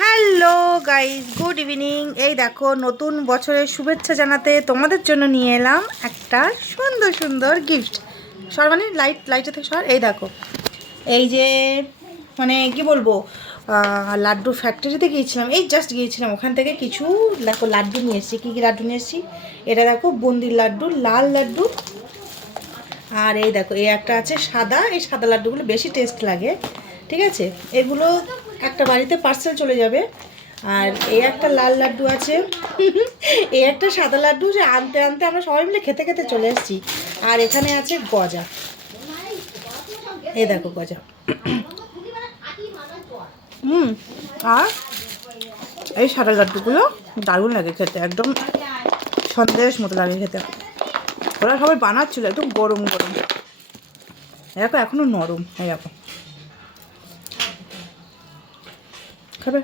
Hello guys, good evening. এই দেখো, নতুন বছরের শুভেচ্ছা জানাতে তোমাদের জন্য নিয়ে এলাম একটা সুন্দর সুন্দর গিফট। মানে লাইটে থেকে এই দেখো, এই যে মানে কি বলবো, লাড্ডু ফ্যাক্টরিতে গিয়েছিলাম, এই জাস্ট গিয়েছিলাম, ওখান থেকে কিছু দেখো লাড্ডু নিয়ে এসেছি। কী কী লাড্ডু নিয়ে এসেছি এটা দেখো, বুন্দির লাড্ডু, লাল লাড্ডু, আর এই দেখো এই একটা আছে সাদা। এই সাদা লাড্ডুগুলো বেশি টেস্ট লাগে, ঠিক আছে। এগুলো একটা বাড়িতে পার্সেল চলে যাবে। আর এই একটা লাল লাড্ডু আছে এই একটা সাদা লাড্ডু, যে আনতে আনতে আমরা সবাই মিলে খেতে খেতে চলে এসেছি। আর এখানে আছে গজা, এই দেখো গজা। আর এই সাদা লাড্ডুগুলো দারুণ লাগে খেতে, একদম সন্দেশ মতো লাগে খেতে। ওরা সবাই বানাচ্ছিল একদম গরম গরম, দেখো এখনো নরম, এই দেখো খাবে।